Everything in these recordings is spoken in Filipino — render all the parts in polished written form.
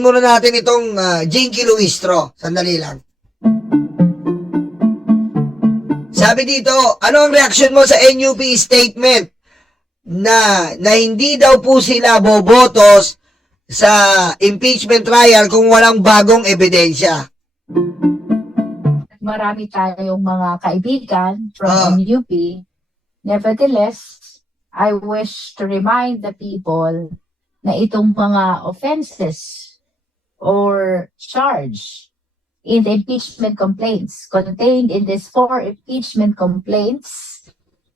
muna natin itong Jinky Luistro. Sandali lang. Sabi dito, ano ang reaksyon mo sa NUP statement na hindi daw po sila bobotos sa impeachment trial kung walang bagong ebidensya? Marami tayong mga kaibigan from NUP. Nevertheless, I wish to remind the people na itong mga offenses or charge in the impeachment complaints contained in these 4 impeachment complaints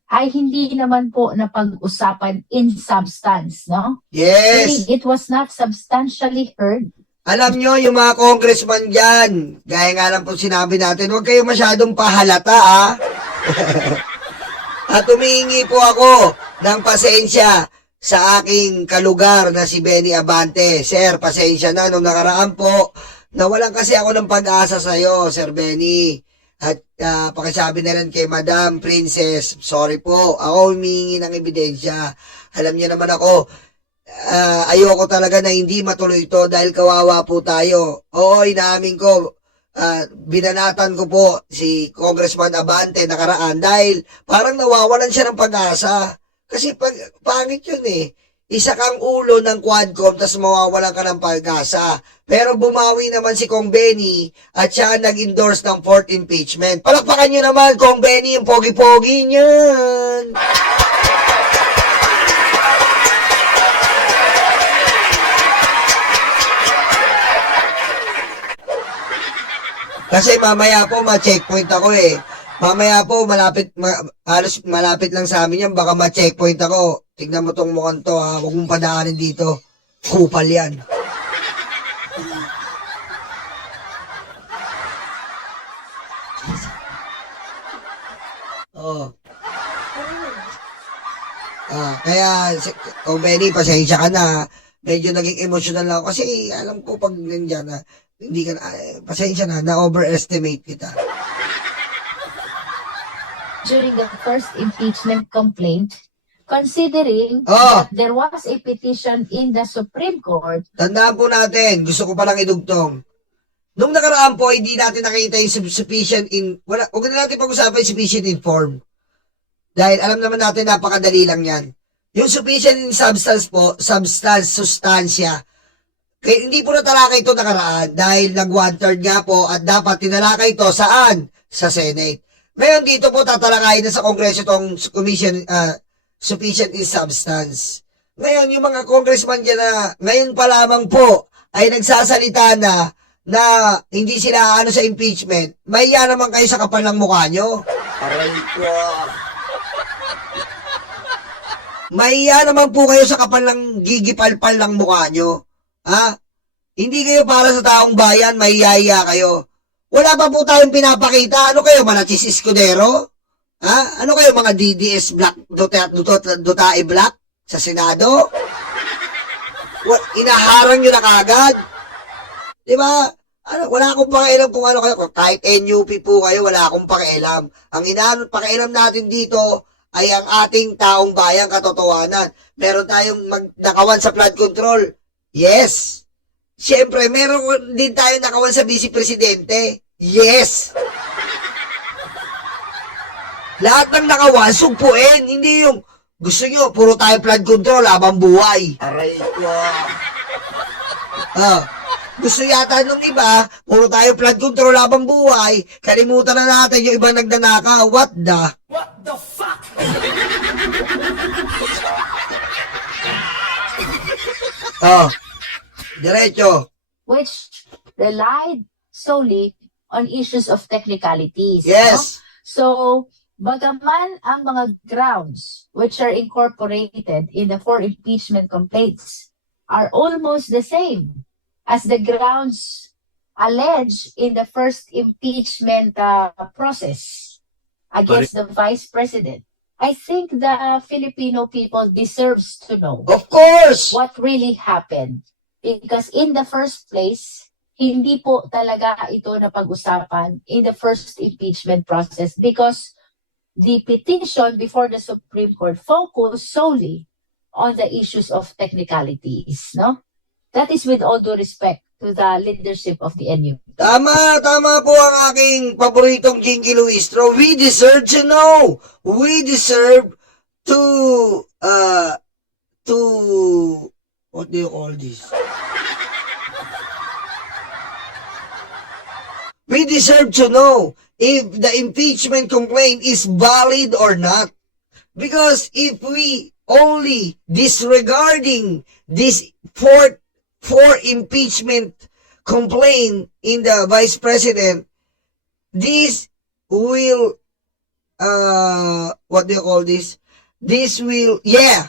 ay hindi naman po napag-usapan in substance, no? Yes. Meaning it was not substantially heard. Alam nyo, yung mga congressman dyan, gaya nga lang po sinabi natin, huwag kayo masyadong pahalata, ha? At humihingi po ako ng pasensya sa aking kalugar na si Benny Abante. Sir, pasensya na, nung nakaraan po, nawalan kasi ako ng pag-asa sa'yo, Sir Benny. At pakisabi na rin kay Madam Princess, sorry po, ako humihingi ng ebidensya. Alam niyo naman ako, ayoko talaga na hindi matuloy ito dahil kawawa po tayo. Oo, inaamin ko, binanatan ko po si Congressman Abante nakaraan dahil parang nawawalan siya ng pag-asa. Kasi pangit yun eh. Isa kang ulo ng Quadcom tas mawawalan ka ng pag-asa. Pero bumawi naman si Kong Benny at siya nag-endorse ng 4th impeachment. Palakpakan nyo naman, Kong Benny, yung pogi-pogi niyan. Kasi mamaya po ma-checkpoint ako eh. Mamaya po halos malapit lang sa amin yan, baka ma-checkpoint ako. Tignan mo tong mukhang to ha, huwag mong padaanin dito. Kupal yan. Oh. Kaya, Kong Benny, pasensya ka na. Medyo naging emotional lang ako kasi alam ko pag nandiyan na, hindi ka na, pasensya na overestimate kita. During the first impeachment complaint, considering that there was a petition in the Supreme Court. Tandaan po natin, gusto ko palang idugtong. Nung nakaraan po, hindi natin nakita yung sufficient huwag na natin pag-usapan yung sufficient in form. Dahil alam naman natin, napakadali lang yan. Yung sufficient in substance po, sustansya. Kaya hindi po natalakay ito nakaraan dahil nag-1/3 nga po at dapat tinalakay ito saan? Sa Senate. Ngayon dito po tatalakayin na sa Kongreso itong commission, sufficient in substance. Ngayon yung mga congressman dyan na ngayon pa lamang po ay nagsasalita na hindi sila ano sa impeachment, mahiya naman kayo sa kapal ng mukha nyo. Aray ko. Mahiya naman po kayo sa kapal ng gigipalpal ng mukha nyo. Ha? Hindi kayo para sa taong bayan, mahihiya kayo. Wala pa po tayong pinapakita. Ano kayo, Manatis Escudero? Ha? Ano kayo, mga DDS Black, Dutae Black sa Senado? Inaharang nyo na kagad. Diba? Wala akong pakialam kung ano kayo. Kahit NUP po kayo, wala akong pakialam. Ang pakialam natin dito ay ang ating taong bayan katotohanan. Meron tayong nakawan sa flood control. Yes. Siyempre, meron din tayo nakawan sa Vice Presidente. Yes. Lahat ng nakawan, sumpuin. Hindi yung gusto nyo, puro tayo flood control habang buhay. Aray ko. Gusto yata nung iba, puro tayo flood control habang buhay. Kalimutan na natin yung iba nagdanaka. What the fuck? Diretso. Which relied solely on issues of technicalities. Yes. No? So, bagaman ang mga grounds which are incorporated in the 4 impeachment complaints are almost the same as the grounds alleged in the first impeachment process against the Vice President, I think the Filipino people deserves to know Of course. what really happened. Because in the first place, hindi po talaga ito napag-usapan in the first impeachment process because the petition before the Supreme Court focused solely on the issues of technicalities, no? That is with all due respect to the leadership of the NUP. Tama po ang aking paboritong Jinky Luistro. We deserve to know. We deserve to, what do you call this? We deserve to know if the impeachment complaint is valid or not. Because if we only disregarding this four impeachment complaint in the Vice President, this will, what do you call this? This will, yeah.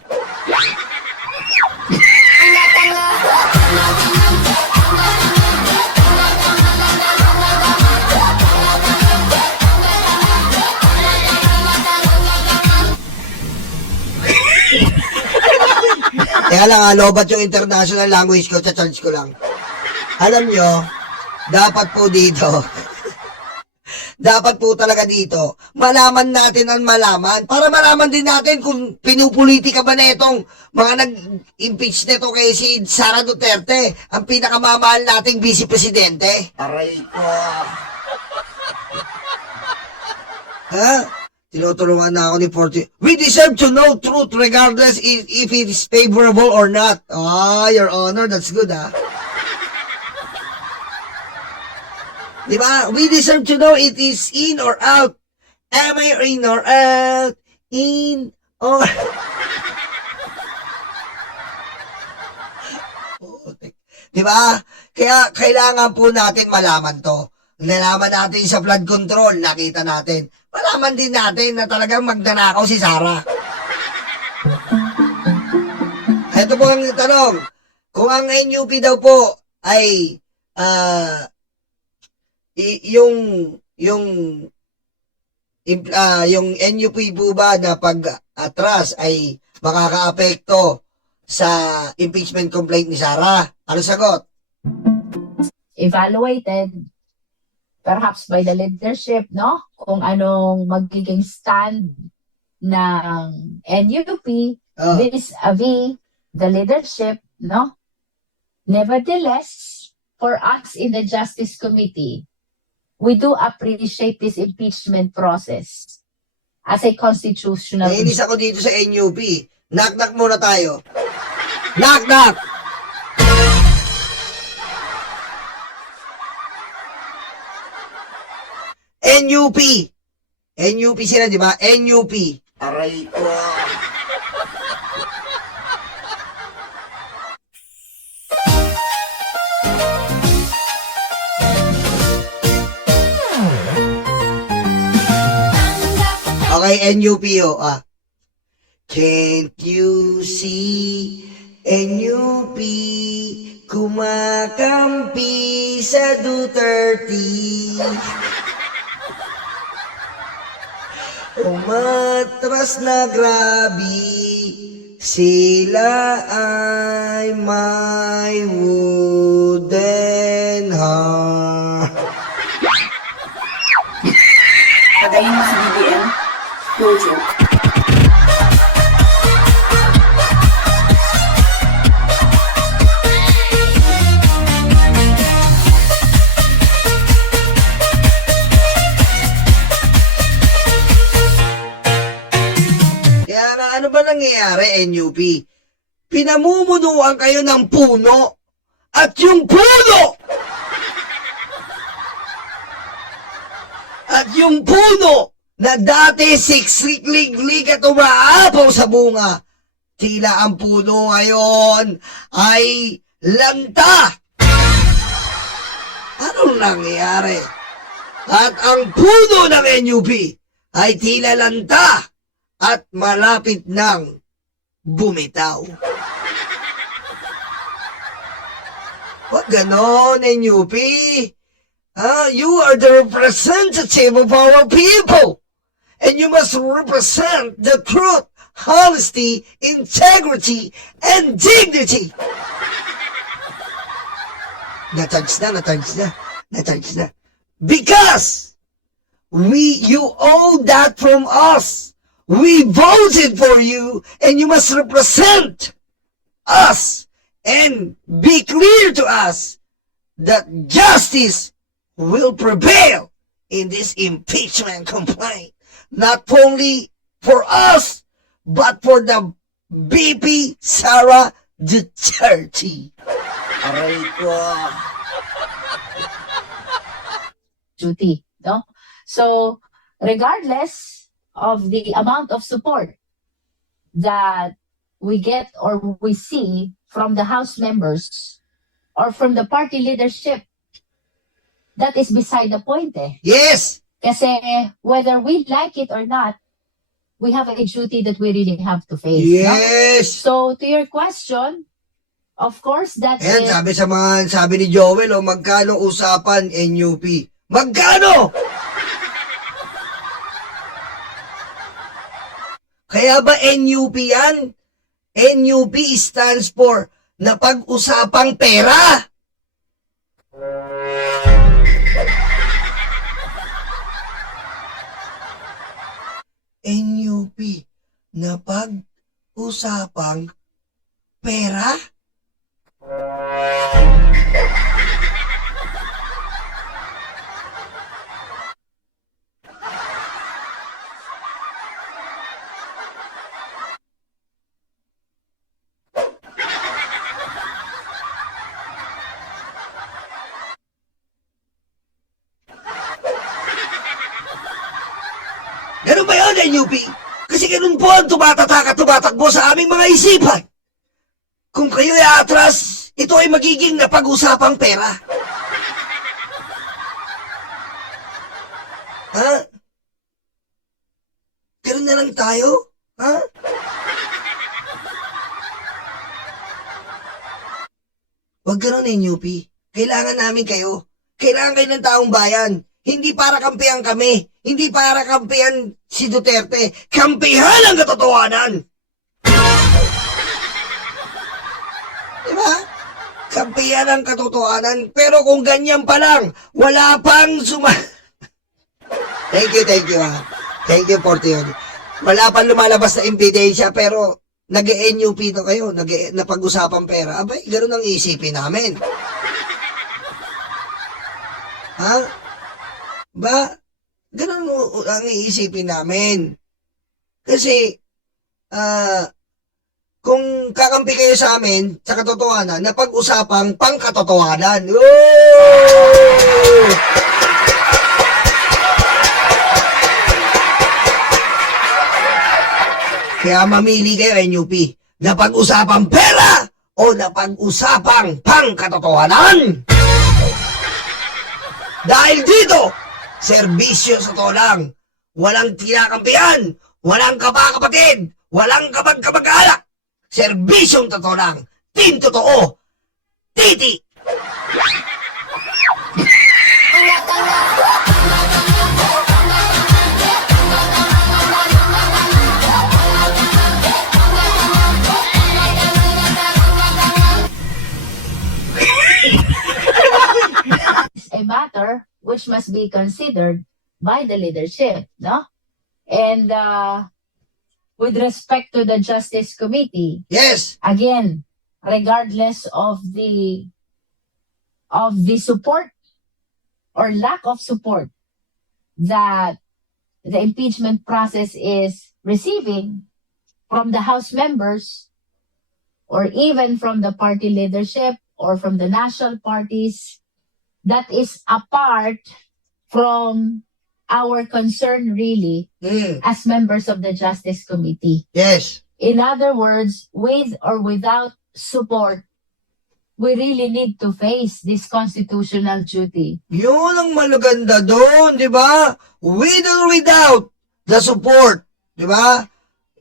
Kaya lang, lobat yung international language ko, charge ko lang. Alam nyo, dapat po dito, dapat po talaga dito, malaman natin ang malaman, para malaman din natin kung pinupolitika ba na itong mga nag-impeach nito kay si Sara Duterte, ang pinakamamahal nating vice presidente. Aray ko. Ha? Tinutulungan na ako ni Forty. We deserve to know truth regardless if it is favorable or not. Ah, Your Honor, that's good, ah. Diba? We deserve to know it is in or out. Am I in or out? In or... Diba? Kaya kailangan po natin malaman to. Nalaman natin sa flood control, nakita natin. Malaman din natin na talagang magdanakaw si Sara. Ito po ang tanong. Kung ang NUP daw po ay yung NUP po ba na pag-atras ay makakaapekto sa impeachment complaint ni Sara? Ano sagot? Evaluated perhaps by the leadership, no? Kung anong magiging stand ng NUP vis-a-vis the leadership, no? Nevertheless, for us in the Justice Committee, we do appreciate this impeachment process as a constitutional... Nainis ako dito sa NUP. Knock-knock muna tayo. Knock-knock! NUP. NUP sila, di ba? NUP. Aray ko. Okay, NUP, oh. Can't you see NUP kumakampi sa Duterte? Umatras na grabe, sila ay may wooden heart. Pagayin mo si BBM. No joke. Ano ba nangyayari, NUP? Pinamumunuan kayo ng puno. At yung puno! At yung puno na dati siksik-lig-lig at umaapaw sa bunga, tila ang puno ngayon ay lanta. Anong nangyayari? At ang puno ng NUP ay tila lanta at malapit nang bumitaw. Wag ganon, NUP. You are the representative of our people. And you must represent the truth, honesty, integrity, and dignity. Natouch na. Because you owe that from us. We voted for you, and you must represent us and be clear to us that justice will prevail in this impeachment complaint. Not only for us, but for the BP Sara Duterte. Aray ko. Duty, no? So, regardless of the amount of support that we get or we see from the House members or from the party leadership, that is beside the point eh. Yes! Kasi whether we like it or not, we have a duty that we really have to face. No? Yes! So, to your question, of course, that Ayan, is... sabi ni Joel, magkano usapan NUP? Magkano? Kaya ba NUP yan? NUP stands for napag-usapang pera. NUP, napag-usapang pera? Ganun ba yun, NUP? Kasi ganun po ang tumatataka, tumatakbo sa aming mga isipan. Kung kayo ay atras, ito ay magiging napag-usapang pera. Ha? Ganun na lang tayo? Ha? Huwag ganun, NUP. Kailangan namin kayo. Kailangan kayo ng taong bayan. Hindi para kampihan kami. Hindi para kampihan si Duterte. Kampihan ang katotohanan. Diba? Kampihan ang katotohanan. Pero kung ganyan pa lang, wala pang Thank you ha. Thank you, Portion. Wala pang lumalabas na impidensya, pero nag-NUP to kayo, napag-usapang pera. Abay, ganun ang isipin namin. Ha? Ba? Ganun ang iisipin namin. Kasi, kung kakampi kayo sa amin, sa katotohanan, napag-usapang pangkatotohanan. Oh! Kaya mamili kayo, NUP. Napag-usapang pera o napag-usapang pangkatotohanan? Dahil dito, serbisyo sa to lang. Walang kinakampihan, walang kapakapatid, walang kapag-kamag-anak. Serbisyong totoo lang. Team totoo. Titi. It's a matter which must be considered by the leadership, no? And with respect to the Justice Committee, Yes. again, regardless of the support or lack of support that the impeachment process is receiving from the House members or even from the party leadership or from the national parties, that is apart from our concern really as members of the Justice Committee. Yes. In other words, with or without support, we really need to face this constitutional duty. Yun ang malaganda doon, di ba? With or without the support, di ba?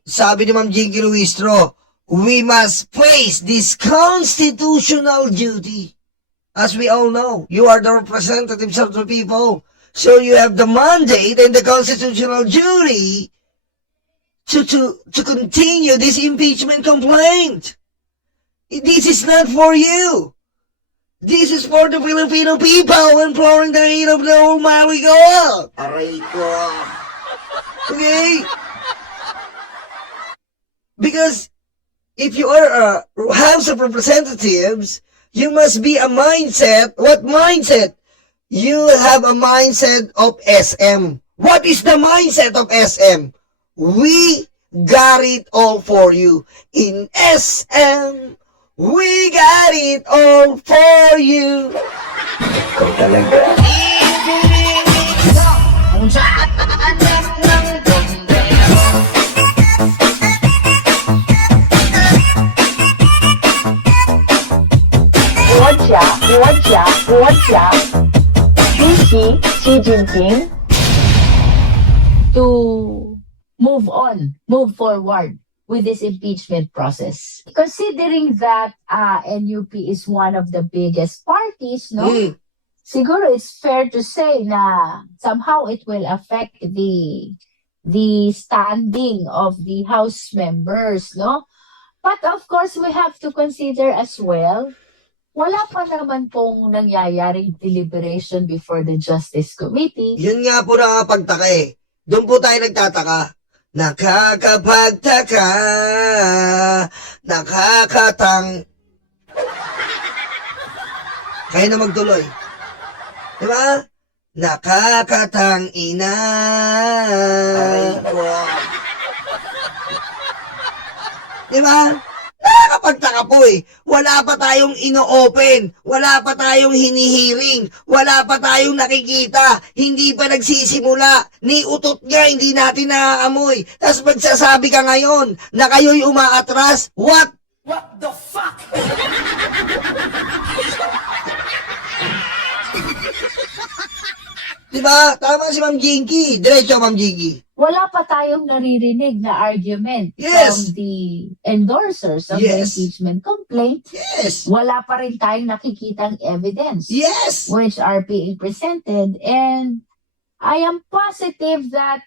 Sabi ni Ma'am Jinky Luistro, we must face this constitutional duty. As we all know, you are the representatives of the people. So you have the mandate and the constitutional duty to continue this impeachment complaint. This is not for you. This is for the Filipino people imploring the aid of the Almighty God. Aray ko. Okay? Because if you are a House of Representatives, You must be a mindset. What mindset? You have a mindset of SM. What is the mindset of SM? We got it all for you. In SM, we got it all for you. To move forward with this impeachment process. Considering that NUP is one of the biggest parties, no? Mm. Siguro it's fair to say na somehow it will affect the standing of the House members, no? But of course, we have to consider as well, wala pa naman pong nangyayaring deliberation before the Justice Committee. Yun nga po nakakapagtaka eh. Doon po tayo nagtataka. Nakakapagtaka, nakakatang... Kaya na magtuloy. Diba? Nakakatang ina. Diba? Nakakapagtaka po eh. Wala pa tayong ino-open. Wala pa tayong hinihiring. Wala pa tayong nakikita. Hindi pa nagsisimula. Ni utot nga, hindi natin naaamoy. Tapos magsasabi ka ngayon na kayo'y umaatras. What? What the fuck? Diba? Tama si Ma'am Jinky. Diretso, Ma'am Jinky. Wala pa tayong naririnig na argument Yes. from the endorsers of the Yes. impeachment complaint. Yes. Wala pa rin tayong nakikitang evidence Yes. which are being presented, and I am positive that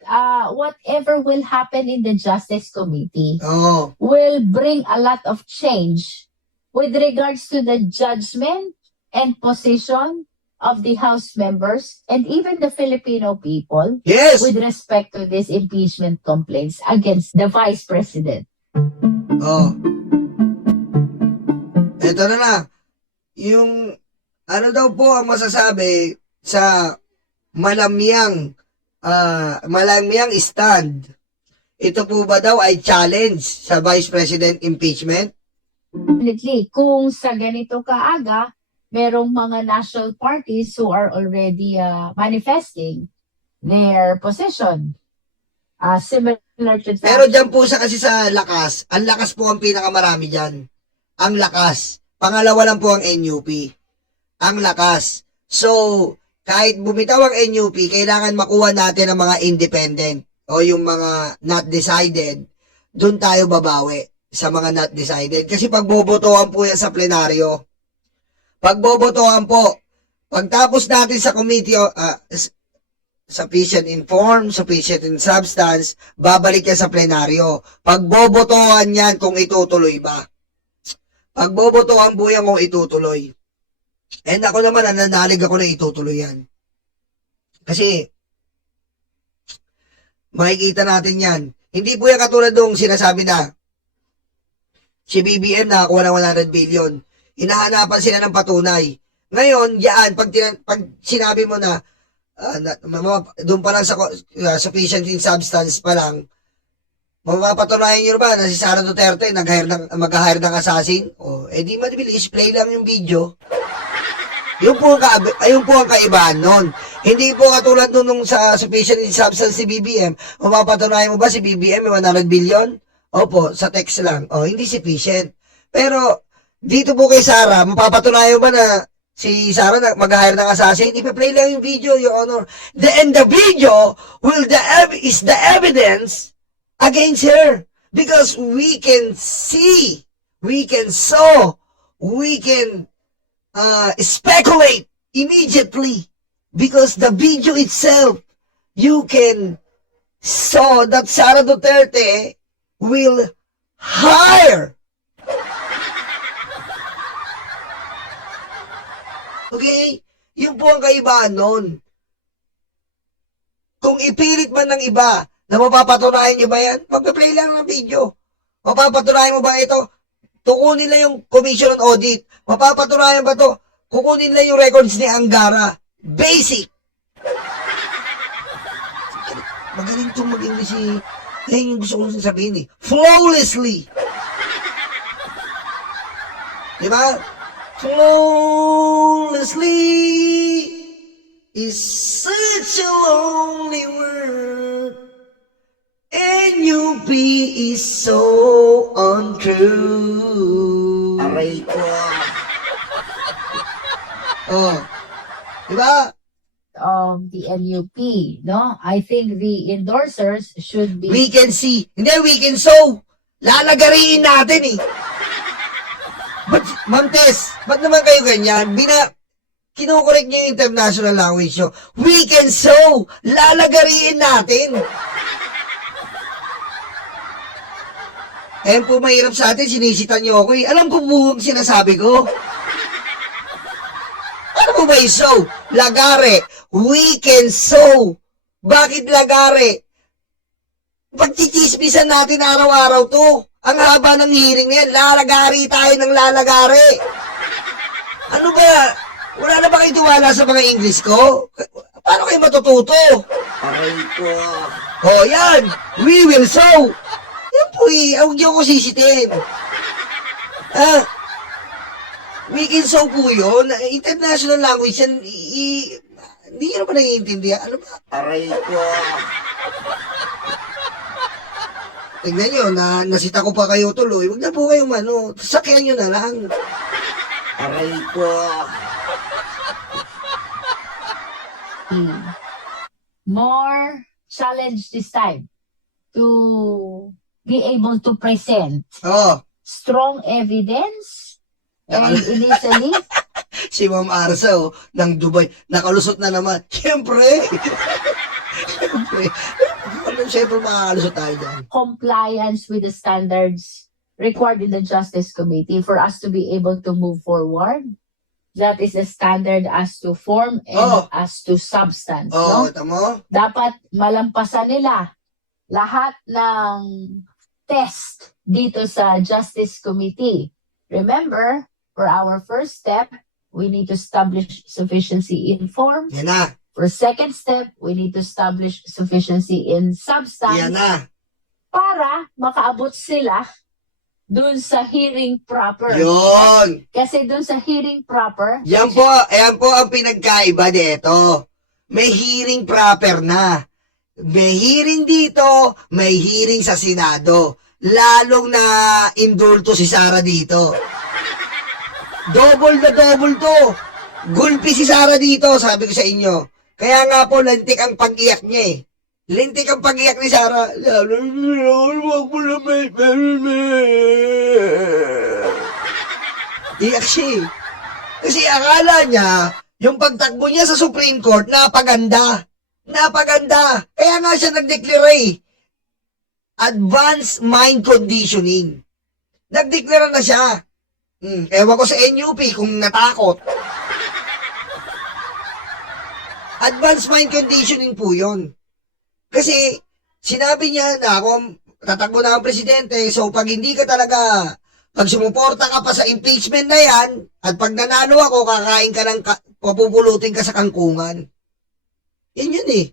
whatever will happen in the Justice Committee Oh. will bring a lot of change with regards to the judgment and position of the House members and even the Filipino people Yes. with respect to these impeachment complaints against the Vice President. Oh. Ito na. Yung, ano daw po ang masasabi sa malamyang stand. Ito po ba daw ay challenge sa Vice President impeachment? Definitely, kung sa ganito kaaga, merong mga national parties who are already manifesting their position. Similar to that. Pero dyan po kasi sa lakas, ang lakas po ang pinakamarami dyan. Ang lakas. Pangalawa lang po ang NUP. Ang lakas. So, kahit bumitaw ang NUP, kailangan makuha natin ang mga independent o yung mga not decided. Doon tayo babawi sa mga not decided. Kasi pagbobotohan po yan sa plenaryo, pagbobotohan po, pagtapos natin sa committee, sufficient in form, sufficient in substance, babalik yan sa plenaryo. Pagbobotohan yan kung itutuloy ba. Pagbobotohan po yan kung itutuloy. And ako naman, nananalig ako na itutuloy yan. Kasi, makikita natin yan. Hindi po yan katulad nung sinasabi na, si BBM nakakuha ng 100 billion. Hinahanapan sila ng patunay. Ngayon, yan, pag sinabi mo na, doon pa lang sa sufficient in substance pa lang, mapapatunayan nyo ba na si Sara Duterte mag-hire ng assassin? O, di mabilis, play lang yung video. Yung po ang kaibahan nun. Hindi po katulad nung sa sufficient in substance si BBM, mapapatunayan mo ba si BBM may 100 billion? Opo, sa text lang. O, hindi sufficient. Pero, dito po kay Sara, mapapatunayan ba na si Sara mag-hire ng assassin? Ipa-play lang yung video, Your Honor. And the video is the evidence against her. Because we can see, we can saw, we can speculate immediately. Because the video itself, you can saw that Sara Duterte will hire. Okay? Yun po ang kaibahan nun. Kung ipilit man ng iba na mapapatunayan nyo ba yan, magpe-play lang ng video. Mapapatunayan mo ba ito? Tukunin nila yung Commission on Audit. Mapapatunayan ba to? Kukunin nila yung records ni Angara. Basic. Magaling itong mag-English eh. Yan yung gusto kong sabihin eh. Flawlessly. Diba? Flawlessly is such a lonely word. NUP is so untrue. Aray ko. Oh. Diba? The NUP, no? I think the endorsers should be We can see. Hindi, we can sow. Lalagariin natin eh. But, Ma'am Tess, ba't naman kayo ganyan? Kinokorek niyo yung international language nyo. We can sow. Lalagariin natin. Ayan po mahirap sa atin, sinisitan niyo ako eh. Alam ko po ang sinasabi ko. Ano po ba yung sow? Lagare. We can sow. Bakit lagare? Pagchichismisan natin araw-araw to. Ang haba ng hearing na yan, lalagari tayo ng lalagari. Ano ba? Wala na ba kayo tiwala sa mga English ko? Paano kayo matututo? Aray ko. Oh, yan. We will sow. Yan po eh. Huwag niyo ko sisitin. Ah, we can sow po yun. International language yan. Hindi nyo naman naiintindihan. Ano ba? Aray ko. Tingnan nyo, nasita ko pa kayo tuloy. Huwag na po kayong sakyan nyo na lang. Aray ko. more challenge this time to be able to present Oh, strong evidence and initially si Ma'am Arsa, ng Dubai, nakalusot na naman. Siyempre. Siyempre makakalusot tayo dyan. compliance with the standards required in the Justice Committee for us to be able to move forward. That is the standard as to form and as to substance. Oh, No? tamo? Dapat malampasan nila lahat ng test dito sa Justice Committee. Remember, for our first step, we need to establish sufficiency in form. Yan na. For second step, we need to establish sufficiency in substance Yan na. para makaabot sila dun sa hearing proper. Yun. Kasi dun sa hearing proper, Yan po, ayan po ang pinagkaiba dito. May hearing proper na. May hearing dito, may hearing sa Senado. Lalong na indulto si Sara dito. Double na double to. Gulpi si Sara dito, sabi ko sa inyo. Kaya nga po, lantik ang pag-iyak niya eh. Lintik ang pag-iyak ni Sara. Huwag mo na iyak siya eh. Kasi akala niya, yung pagtakbo niya sa Supreme Court, napaganda. Napaganda. Kaya nga siya nagdeklara eh. Advanced mind conditioning. Nagdeklara na siya. Ewan ko sa NUP kung natakot. Advanced mind conditioning po yun. Kasi sinabi niya na ako tatakbo na ang presidente, so pag hindi ka talaga, pag sumuporta ka pa sa impeachment na yan, at pag nanalo ako, kakain ka ng, papupulutin ka sa kangkungan. Yan yun eh.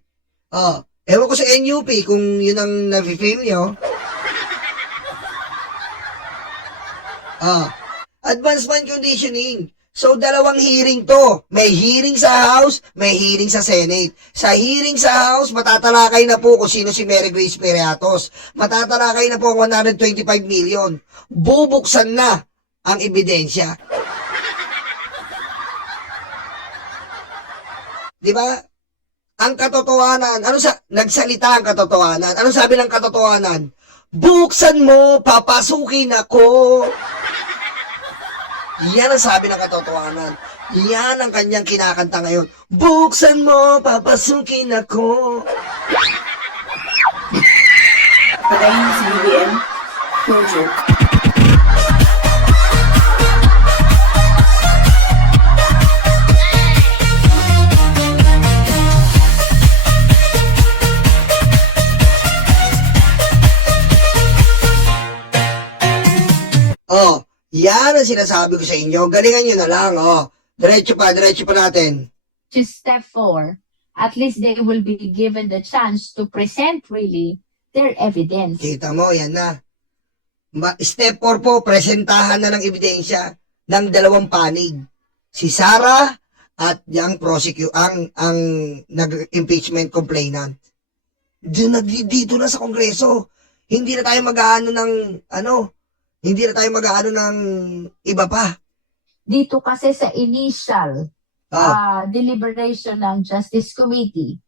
Ewan ko sa NUP kung yun ang nafe-feel nyo. Advanced mind conditioning. So, dalawang hearing to. May hearing sa House, may hearing sa Senate. Sa hearing sa House, matatalakay na po kung sino si Mary Grace Periatos. Matatalakay na po ang 125 million. Bubuksan na ang ebidensya. Di ba? Ang katotohanan, nagsalita ang katotohanan. Ano sabi ng katotohanan? Buksan mo, papasukin ako. Yan ang sabi ng katotohanan. Yan ang kanyang kinakanta ngayon. Buksan mo, papasukin ako. Patayin si BBM. No joke. Yan ang sinasabi ko sa inyo. Galingan nyo na lang, oh. Diretso pa natin. To step 4, at least they will be given the chance to present really their evidence. Kita mo, yan na. Step 4 po, presentahan na ng ebidensya ng dalawang panig. Si Sara at yung ang nag-impeachment complainant. Dito na sa Kongreso. Hindi na tayo mag-aano ng, hindi na tayo mag-aano ng iba pa. Dito kasi sa initial deliberation ng Justice Committee,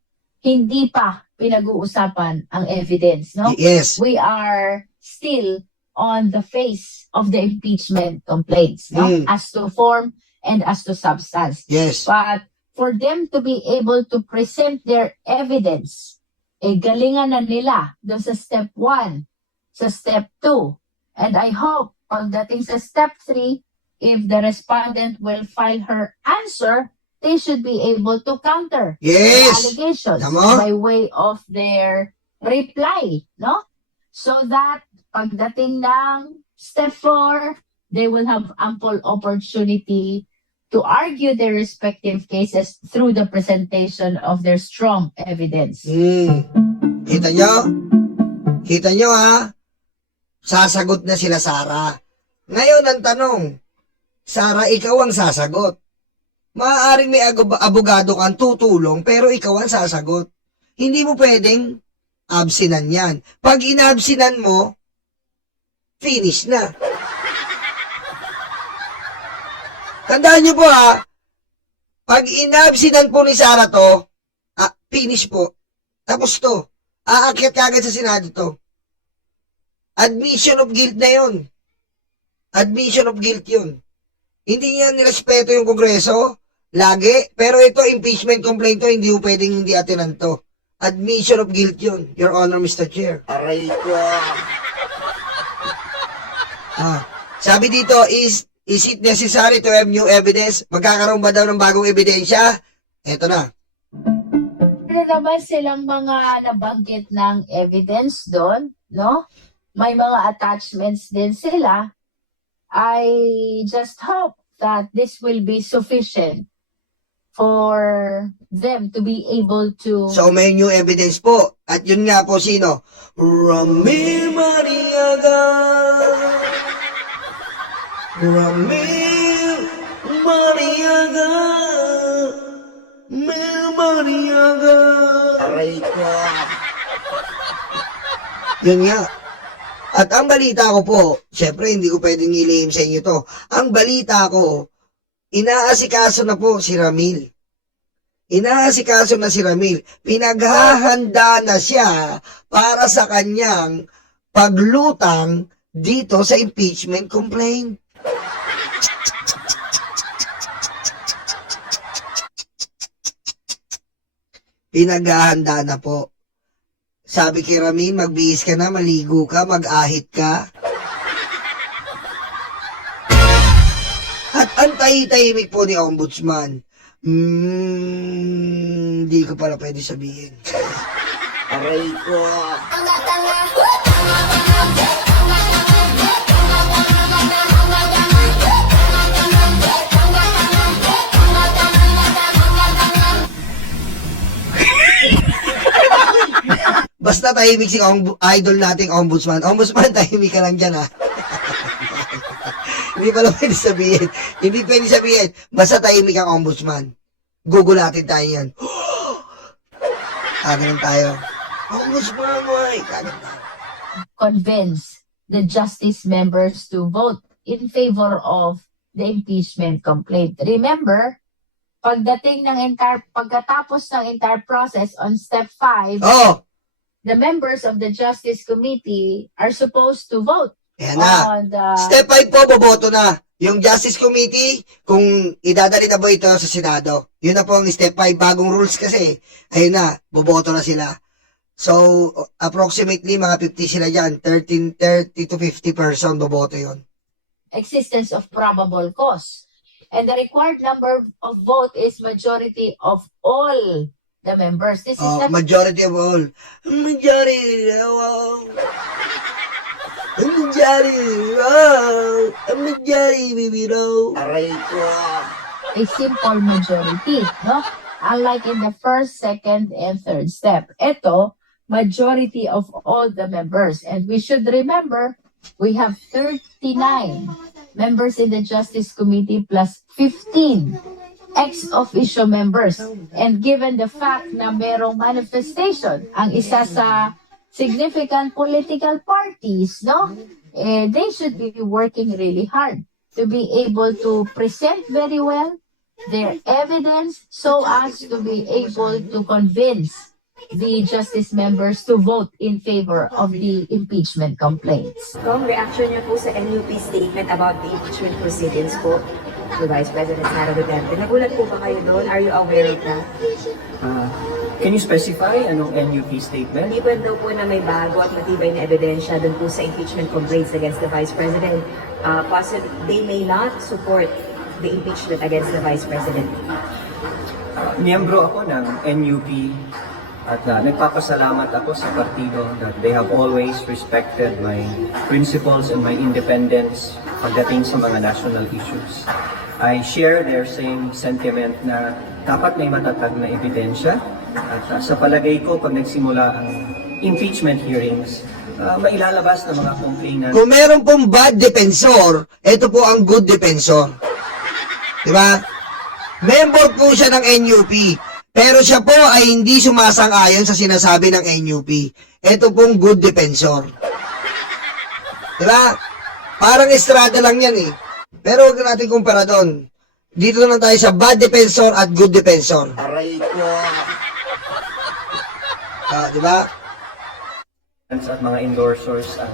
hindi pa pinag-uusapan ang evidence, no? Yes. We are still on the face of the impeachment complaints, no? As to form and as to substance. Yes. But for them to be able to present their evidence, galingan na nila doon sa step 1, sa step 2. And I hope pagdating sa step 3, if the respondent will file her answer, they should be able to counter the allegations by way of their reply, no? So that pagdating ng step 4, they will have ample opportunity to argue their respective cases through the presentation of their strong evidence. Kita nyo? Kita nyo ha? Sasagot na sila Sara. Ngayon ang tanong, Sara, ikaw ang sasagot. Maaaring may abogado kang tutulong pero ikaw ang sasagot. Hindi mo pwedeng absinan yan. Pag inabsinan mo, finish na. Tandaan nyo po ha, pag inabsinan po ni Sara to, finish po. Tapos to, aakyat kagad sa Senado to. Admission of guilt na yun. Admission of guilt yun. Hindi niya nirespeto yung Kongreso, lagi, pero ito, impeachment complaint to, hindi mo pwedeng hindi atinan to. Admission of guilt yun, Your Honor, Mr. Chair. Aray ko. Sabi dito, is it necessary to have new evidence? Magkakaroon ba daw ng bagong ebidensya? Eto na. Ano naman silang mga nabanggit ng evidence doon, no? May mga attachments din sila. I just hope that this will be sufficient for them to be able to... So may new evidence po. At yun nga po sino? Ramil Mariaga. Ramil Mariaga. Mariaga. Aray ko. Yun nga. At ang balita ko po, syempre hindi ko pwedeng ilihim sa inyo to. Ang balita ko, inaasikaso na po si Ramil. Inaasikaso na si Ramil. Pinaghahanda na siya para sa kanyang paglutang dito sa impeachment complaint. Pinaghahanda na po. Sabi kay Ramil, magbihis ka na, maligo ka, mag-ahit ka. At ang tahimik po ni Ombudsman. Hindi ko pala pwede sabihin. Aray ko. Basta tahimik si idol nating Ombudsman. Ombudsman, tahimik ka lang dyan, ha? Hindi pala pwede sabihin. Hindi pwede sabihin. Basta tahimik ang Ombudsman. Gugulatin tayo yan. Kaganan tayo. Ombudsman, why? Kaganan tayo. Convince the justice members to vote in favor of the impeachment complaint. Remember, pagkatapos ng entire process on step 5, the members of the Justice Committee are supposed to vote. Yan na. Step 5 po, boboto na. Yung Justice Committee, kung idadali na ba ito sa Senado, yun na po ang step 5. Bagong rules kasi. Ayun na, boboto na sila. So, approximately, mga 50 sila dyan. 30 to 50 person boboto yun. Existence of probable cause. And the required number of vote is majority of all the members. This is not... Majority of all. Majority of all. ang nangyari? Wow! Ang nangyari, baby Ro? Aray ko. A simple majority, no? Unlike in the first, second, and third step. Ito, majority of all the members. And we should remember, we have 39 members in the Justice Committee plus 15 ex-officio members. And given the fact na merong manifestation, ang isa sa significant political parties, no? They should be working really hard to be able to present very well their evidence so as to be able to convince the justice members to vote in favor of the impeachment complaints. Kung reaction niyo po sa NUP statement about the impeachment proceedings po to Vice President Sara Duterte, nagulat po ba kayo doon? Are you aware of that? Can you specify anong NUP statement? Given daw po na may bago at matibay na ebidensya doon po sa impeachment complaints against the Vice President, possibly they may not support the impeachment against the Vice President. Miyembro ako ng NUP at nagpapasalamat ako sa partido that they have always respected my principles and my independence pagdating sa mga national issues. I share their same sentiment na dapat may matatag na ebidensya at sa palagay ko pag nagsimula ang impeachment hearings, mailalabas ng mga complainant. Kung meron pong bad defensor, ito po ang good defensor. Diba? Member po siya ng NUP. Pero siya po ay hindi sumasang-ayon sa sinasabi ng NUP. Ito pong good defensor. Diba? Parang estrada lang yan eh. Pero huwag natin kumpara doon. Dito na tayo sa bad defensor at good defensor. Aray ko. Diba? At mga endorsers at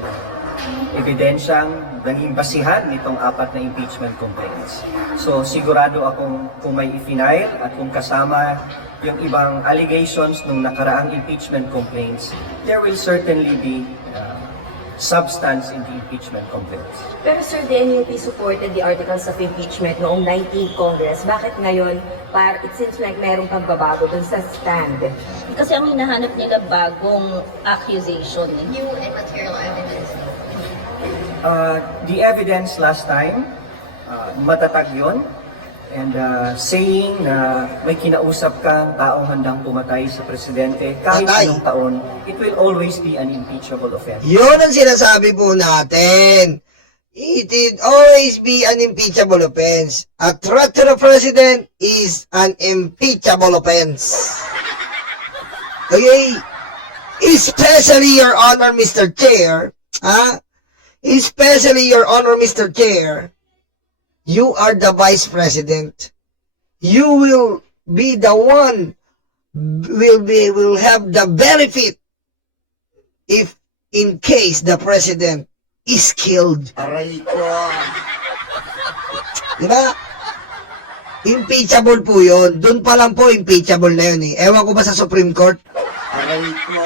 ebidensyang naging basihan nitong 4 na impeachment complaints. So sigurado akong kung may i-file at kung kasama yung ibang allegations nung nakaraang impeachment complaints, there will certainly be substance in the impeachment complaints. Pero sir, the NUP supported the articles of impeachment noong 19th Congress. Bakit ngayon, it seems like merong pagbabago dun sa stand? Kasi ang hinahanap nila bagong accusation. New and material evidence. The evidence last time, matatag yun. And saying na may kinausap kang taong handang pumatay sa presidente, kahit Patay. anong taon, it will always be an impeachable offense. Yun ang sinasabi po natin. It will always be an impeachable offense. A threat to the president is an impeachable offense. Okay? Especially your honor, Mr. Chair. Especially your honor, Mr. Chair. You are the vice president. You will be the one will have the benefit if in case the president is killed. Aray ko. Diba? Impeachable po yun. Doon pa lang po impeachable na yun eh. Ewan ko ba sa Supreme Court? Aray ko.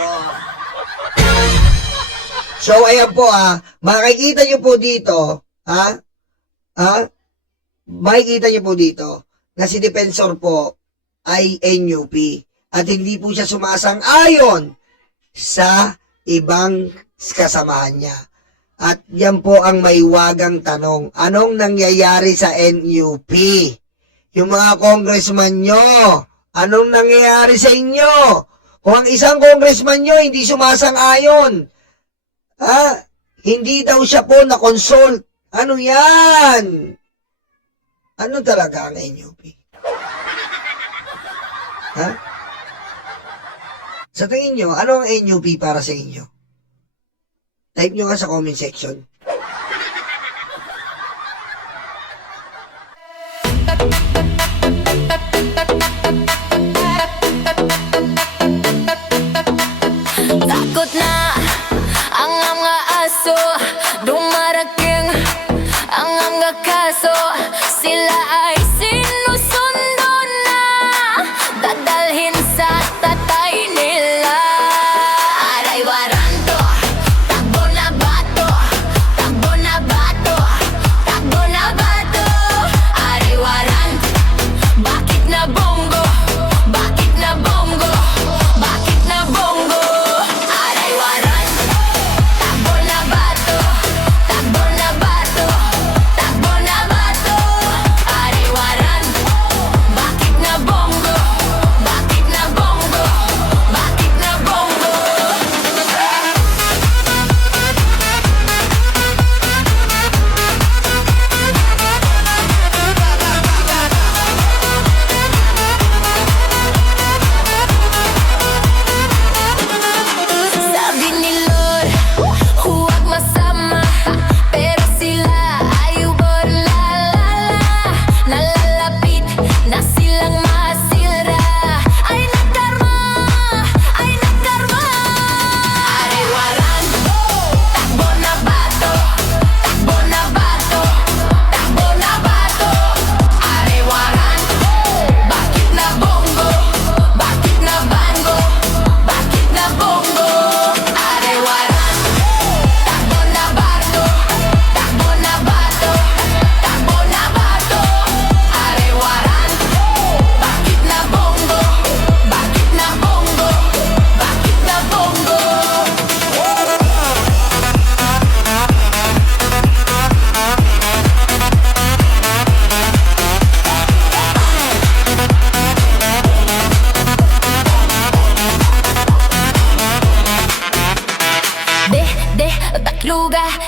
So ayan po makikita nyo po dito makikita niyo po dito na si Defensor po ay NUP at hindi po siya sumasang-ayon sa ibang kasamahan niya. At yan po ang maiwagang tanong. Anong nangyayari sa NUP? Yung mga congressman nyo, anong nangyayari sa inyo? Kung ang isang congressman nyo hindi sumasang-ayon, hindi daw siya po na-consult. Ano yan? Ano talaga ang NUP? Sa tingin nyo, ano ang NUP para sa inyo? Type nyo nga sa comment section. Takot na ang mga aso, dumarating ang mga kaso. Sila ay sinusundo na, dadalhin sa tatay nila. Aray waranto, takbo na bato,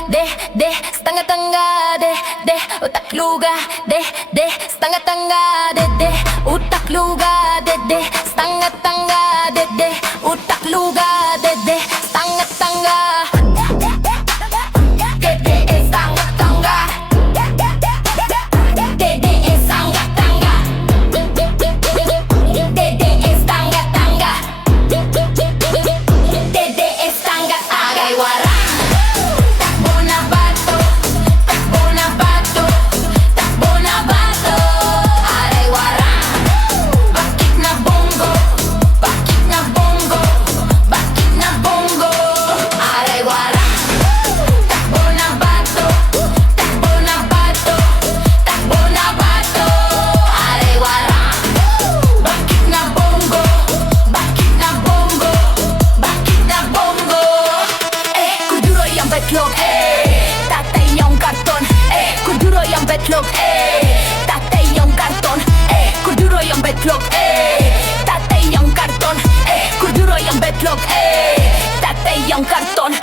de, stanga-tanga, de, utak luga, de, stanga-tanga, de, utak luga, de, stanga-tanga, de, utak luga, de, stanga-tanga. Betlog, tatay yung karton, kuduro yung betlog, tatay yung karton, kuduro yung betlog, tatay yung karton, kuduro yung betlog, tatay yung karton,